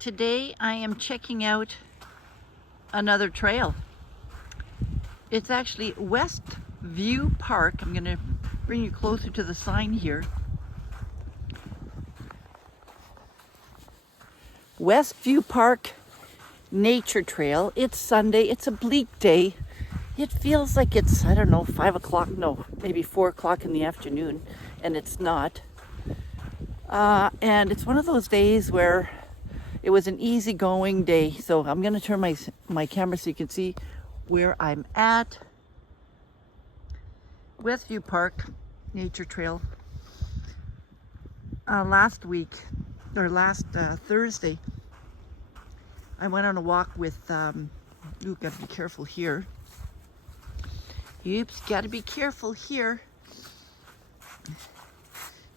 Today I am checking out another trail. It's actually Westview Park. I'm going to bring you closer to the sign here. Westview Park Nature Trail. It's Sunday. It's a bleak day. It feels like it's, I don't know, 5 o'clock, no, maybe 4 o'clock in the afternoon, and it's not. And it's one of those days where it was an easygoing day. So I'm going to turn my camera so you can see where I'm at. Westview Park Nature Trail. Last Thursday, I went on a walk with, ooh, gotta be careful here. Oops, gotta be careful here.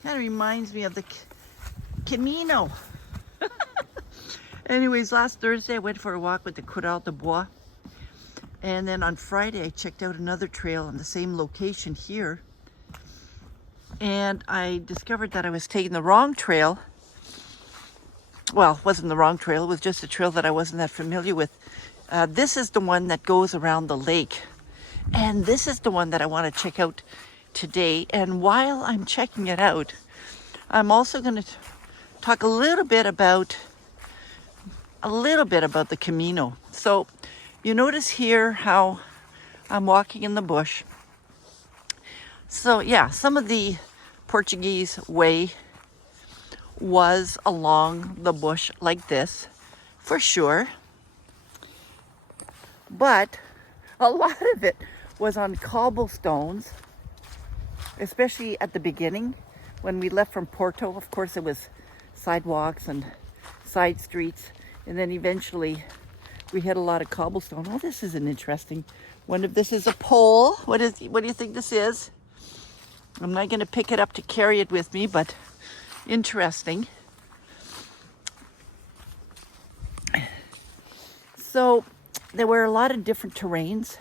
Kind of reminds me of the Camino. Anyways, last Thursday I went for a walk with the Coureur de Bois. And then on Friday I checked out another trail on the same location here. And I discovered that I was taking the wrong trail. Well, it wasn't the wrong trail, it was just a trail that I wasn't that familiar with. This is the one that goes around the lake. And this is the one that I want to check out today. And while I'm checking it out, I'm also going to talk a little bit about the Camino. So you notice here how I'm walking in the bush. So yeah, some of the Portuguese way was along the bush like this, for sure. But a lot of it was on cobblestones, especially at the beginning. When we left from Porto, of course, it was sidewalks and side streets. And then eventually we hit a lot of cobblestone. Oh, this is an interesting one. If this is a pole, what do you think this is? I'm not going to pick it up to carry it with me, but interesting. So there were a lot of different terrains.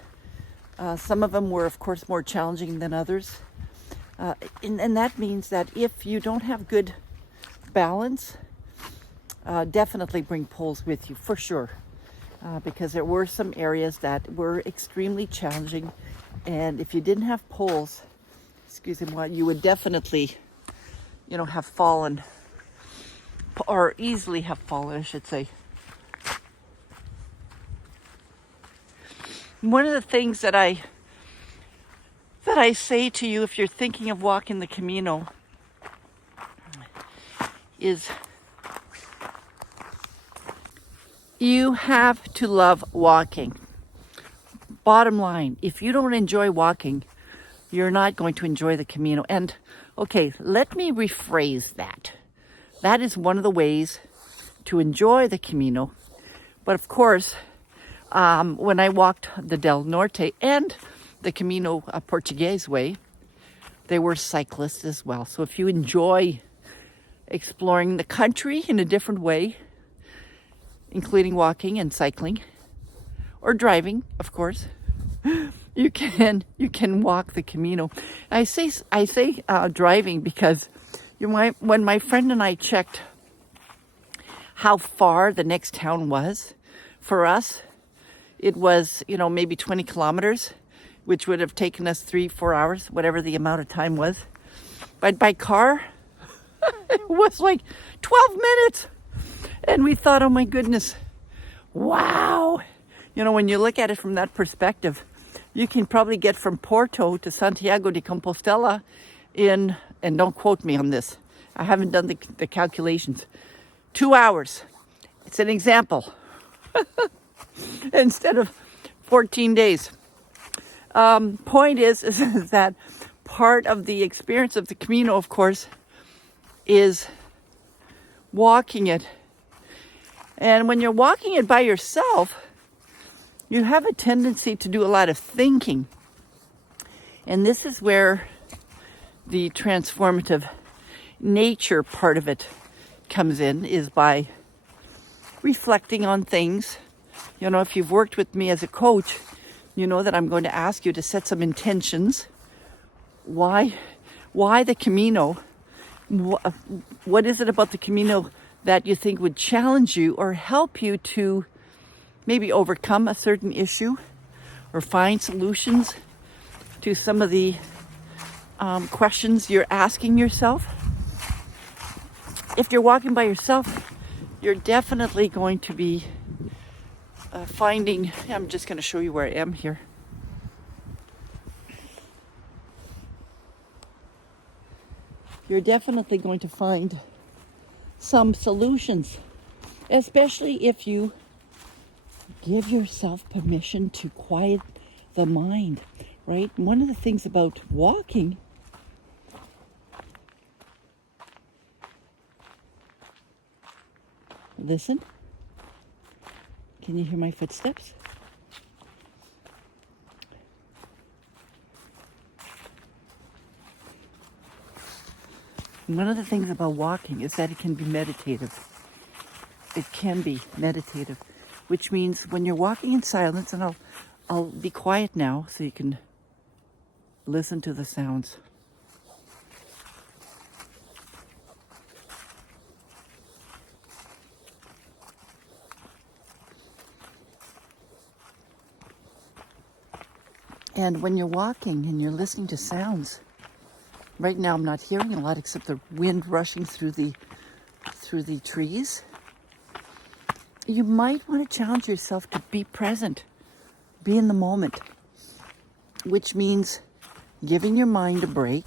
Some of them were, of course, more challenging than others. And that means that if you don't have good balance, definitely bring poles with you, for sure. Because there were some areas that were extremely challenging. And if you didn't have poles, you would definitely, have fallen, or easily have fallen, I should say. One of the things that I say to you if you're thinking of walking the Camino is you have to love walking. Bottom line, if you don't enjoy walking, you're not going to enjoy the Camino. And okay, let me rephrase that. That is one of the ways to enjoy the Camino. But of course, when I walked the Del Norte and the Camino Portuguese way, there were cyclists as well. So if you enjoy exploring the country in a different way, including walking and cycling, or driving, of course, you can walk the Camino. I say driving because when my friend and I checked how far the next town was, for us, it was, maybe 20 kilometers, which would have taken us 3-4 hours, whatever the amount of time was. But by car, it was like 12 minutes. And we thought, oh my goodness, wow. When you look at it from that perspective, you can probably get from Porto to Santiago de Compostela in, and don't quote me on this, I haven't done the calculations, 2 hours. It's an example. Instead of 14 days. Point is that part of the experience of the Camino, of course, is walking it. And when you're walking it by yourself, you have a tendency to do a lot of thinking. And this is where the transformative nature part of it comes in, is by reflecting on things. If you've worked with me as a coach, you know that I'm going to ask you to set some intentions. Why the Camino? What is it about the Camino that you think would challenge you or help you to maybe overcome a certain issue or find solutions to some of the questions you're asking yourself. If you're walking by yourself, you're definitely going to be finding, I'm just going to show you where I am here. You're definitely going to find some solutions, especially if you give yourself permission to quiet the mind, right? One of the things about walking listen. Can you hear my footsteps? One of the things about walking is that it can be meditative. It can be meditative, which means when you're walking in silence, and I'll be quiet now so you can listen to the sounds. And when you're walking and you're listening to sounds, right now I'm not hearing a lot except the wind rushing through the trees. You might want to challenge yourself to be present, be in the moment, which means giving your mind a break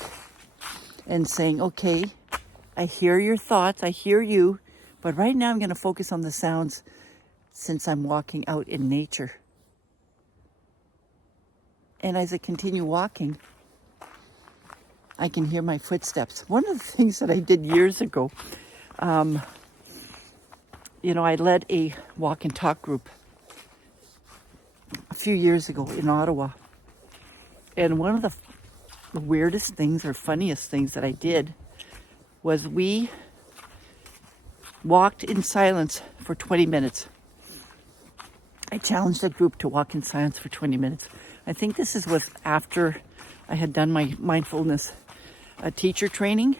and saying, okay, I hear your thoughts, I hear you, but right now I'm going to focus on the sounds since I'm walking out in nature. And as I continue walking, I can hear my footsteps. One of the things that I did years ago, I led a walk and talk group a few years ago in Ottawa. And one of the weirdest things or funniest things that I did was we walked in silence for 20 minutes. I challenged the group to walk in silence for 20 minutes. I think this was after I had done my mindfulness teacher training.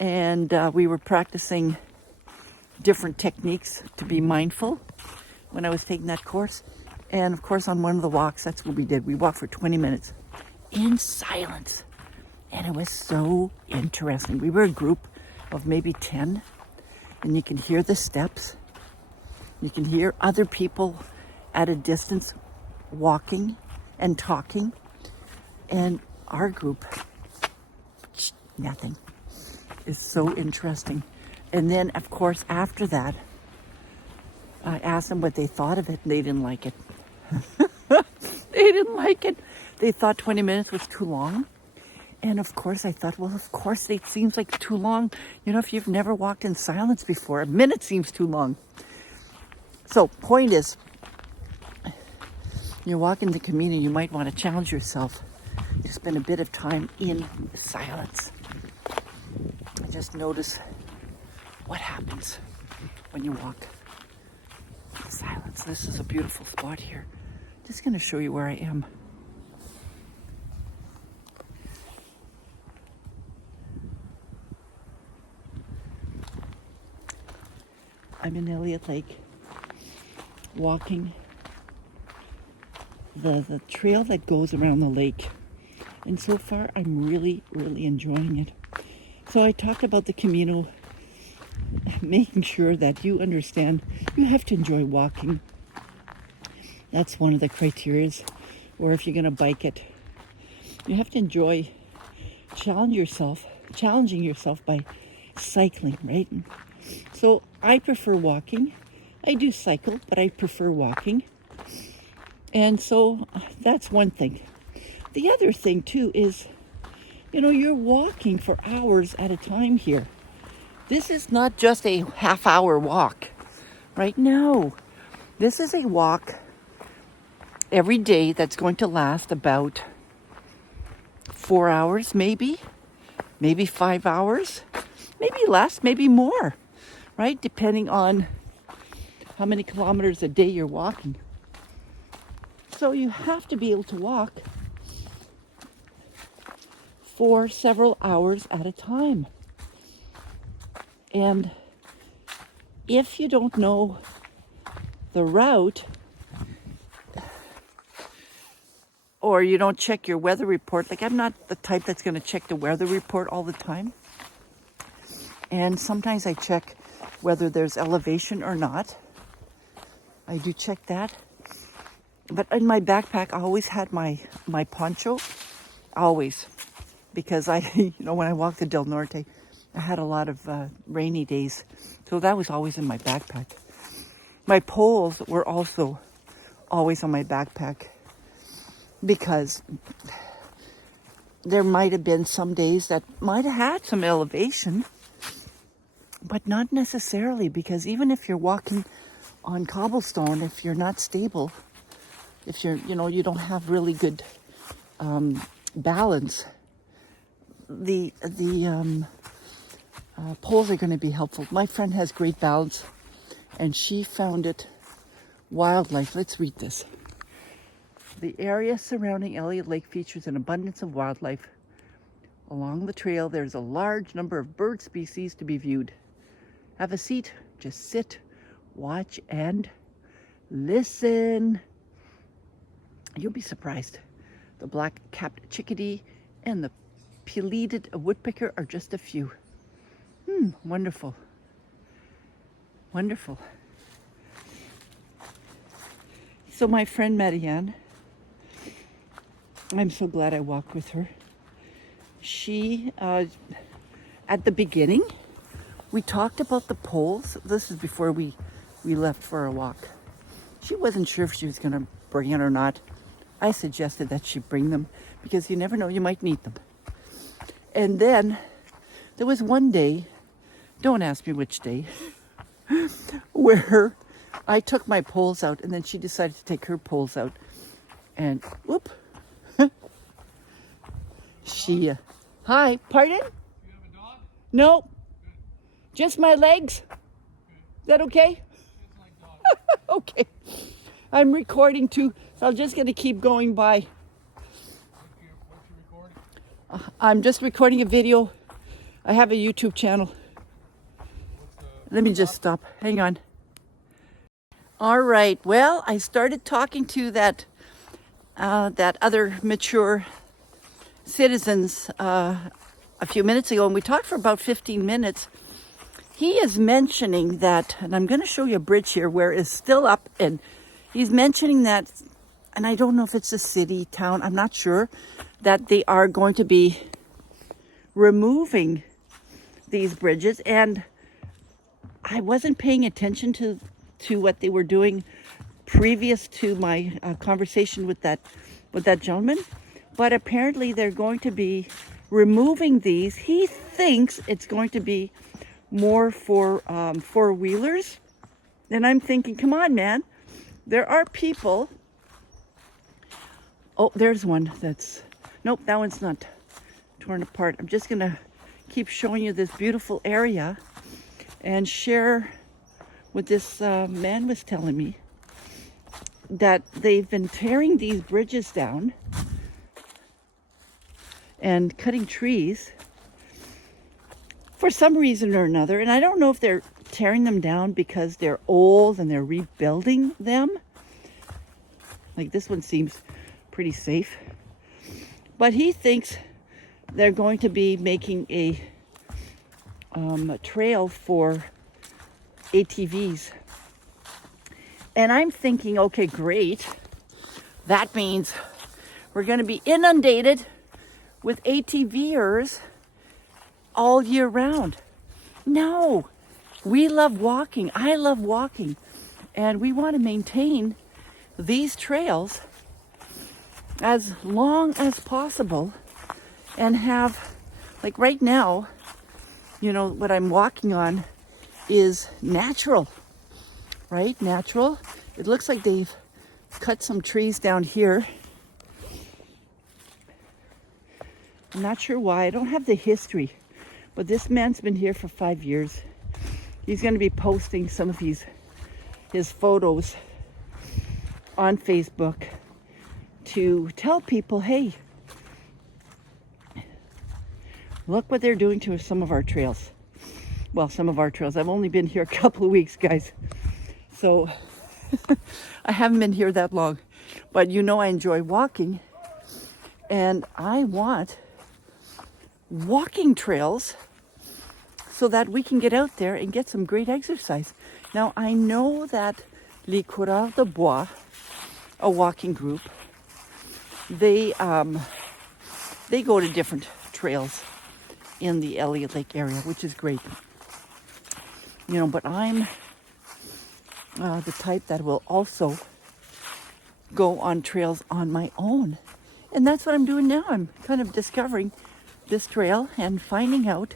And we were practicing different techniques to be mindful when I was taking that course. And of course, on one of the walks, that's what we did. We walked for 20 minutes in silence. And it was so interesting. We were a group of maybe 10, and you can hear the steps. You can hear other people at a distance walking and talking. And our group, nothing. It's so interesting. And then, of course, after that, I asked them what they thought of it, and they didn't like it. They didn't like it. They thought 20 minutes was too long. And of course, I thought, well, of course, it seems like too long. If you've never walked in silence before, a minute seems too long. So, point is, you're walking the community, you might want to challenge yourself to spend a bit of time in silence. And just notice what happens when you walk in silence. This is a beautiful spot here. Just going to show you where I am. I'm in Elliot Lake, walking the trail that goes around the lake. And so far, I'm really, really enjoying it. So I talked about the Camino, making sure that you understand you have to enjoy walking. That's one of the criteria. Or if you're going to bike it, you have to enjoy challenging yourself by cycling, right? So I prefer walking. I do cycle, but I prefer walking. And so that's one thing. The other thing too is, you're walking for hours at a time here. This is not just a half-hour walk, right? No, this is a walk every day that's going to last about 4 hours, maybe 5 hours, maybe less, maybe more, right? Depending on how many kilometers a day you're walking. So you have to be able to walk for several hours at a time. And if you don't know the route, or you don't check your weather report, like I'm not the type that's going to check the weather report all the time. And sometimes I check whether there's elevation or not. I do check that. But in my backpack, I always had my poncho, always. Because when I walked to Del Norte, I had a lot of rainy days. So that was always in my backpack. My poles were also always on my backpack. Because there might have been some days that might have had some elevation, but not necessarily, because even if you're walking on cobblestone, if you're not stable, if you don't have really good balance, the poles are going to be helpful. My friend has great balance, and she found it wildlife. Let's read this. The area surrounding Elliot Lake features an abundance of wildlife. Along the trail, there's a large number of bird species to be viewed. Have a seat, just sit, watch, and listen. You'll be surprised. The black-capped chickadee and the pileated woodpecker are just a few. Wonderful. Wonderful. So my friend Marianne, I'm so glad I walked with her. She, at the beginning, we talked about the poles. This is before we left for a walk. She wasn't sure if she was going to bring it or not. I suggested that she bring them because you never know, you might need them. And then there was one day, don't ask me which day, where I took my poles out and then she decided to take her poles out. And whoop. She, hi, pardon? You have a dog? No, Good. just my legs. Good. Is that okay? It's like dogs. Okay. I'm recording too, so I'm just going to keep going by. What's you recording? I'm just recording a video. I have a YouTube channel. Let me just stop. Hang on. All right. Well, I started talking to that other mature citizens a few minutes ago, and we talked for about 15 minutes. He is mentioning that, and I'm going to show you a bridge here where it's still up, and he's mentioning that, and I don't know if it's a city, town, I'm not sure, that they are going to be removing these bridges. And I wasn't paying attention to what they were doing previous to my conversation with that gentleman, but apparently they're going to be removing these. He thinks it's going to be more for four-wheelers. And I'm thinking, come on, man. There are people. Oh, there's one that's, nope, that one's not torn apart. I'm just going to keep showing you this beautiful area and share what this man was telling me, that they've been tearing these bridges down and cutting trees for some reason or another. And I don't know if they're tearing them down because they're old and they're rebuilding them. Like this one seems pretty safe. But he thinks they're going to be making a trail for ATVs. And I'm thinking, okay, great. That means we're going to be inundated with ATVers all year round. No, we love walking. I love walking. And we want to maintain these trails as long as possible and have, like right now, you know, what I'm walking on is natural, right? Natural. It looks like they've cut some trees down here. I'm not sure why. I don't have the history, but this man's been here for 5 years. He's going to be posting some of his photos on Facebook to tell people, hey, look what they're doing to some of our trails. Well, some of our trails. I've only been here a couple of weeks, guys. So I haven't been here that long. But you know I enjoy walking. And I want walking trails so that we can get out there and get some great exercise. Now, I know that Les Coureurs de Bois, a walking group, they go to different trails in the Elliot Lake area, which is great. You know, but I'm the type that will also go on trails on my own. And that's what I'm doing now. I'm kind of discovering this trail and finding out.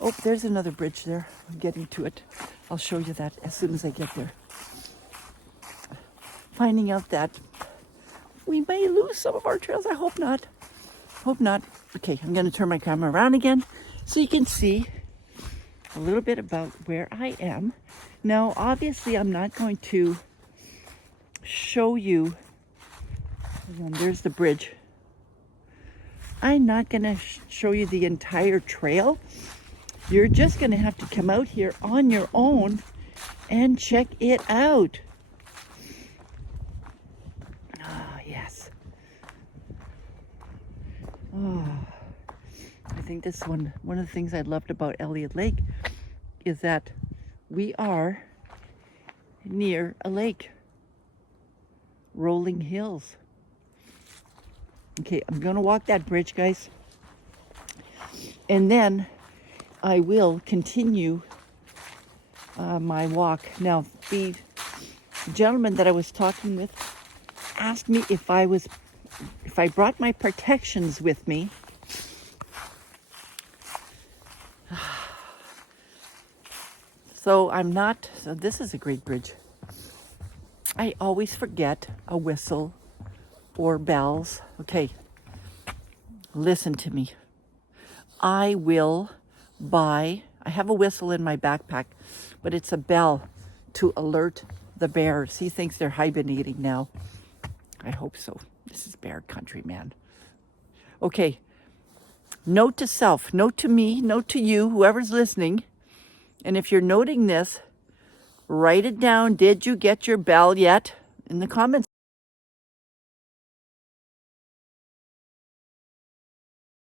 Oh, there's another bridge there. I'm getting to it. I'll show you that as soon as I get there. Finding out that we may lose some of our trails. I hope not. Hope not. Okay, I'm going to turn my camera around again so you can see a little bit about where I am. Now, obviously, I'm not going to show you. There's the bridge. I'm not going to show you the entire trail. You're just going to have to come out here on your own and check it out. Ah, yes. Oh, I think this one of the things I loved about Elliot Lake is that we are near a lake. Rolling hills. Okay, I'm going to walk that bridge, guys. And then I will continue my walk. Now, the gentleman that I was talking with asked me if I brought my protections with me. So this is a great bridge. I always forget a whistle or bells. Okay, listen to me. I have a whistle in my backpack, but it's a bell to alert the bears. He thinks they're hibernating now. I hope so. This is bear country, man. Okay, note to self, note to me, note to you, whoever's listening. And if you're noting this, write it down. Did you get your bell yet? In the comments.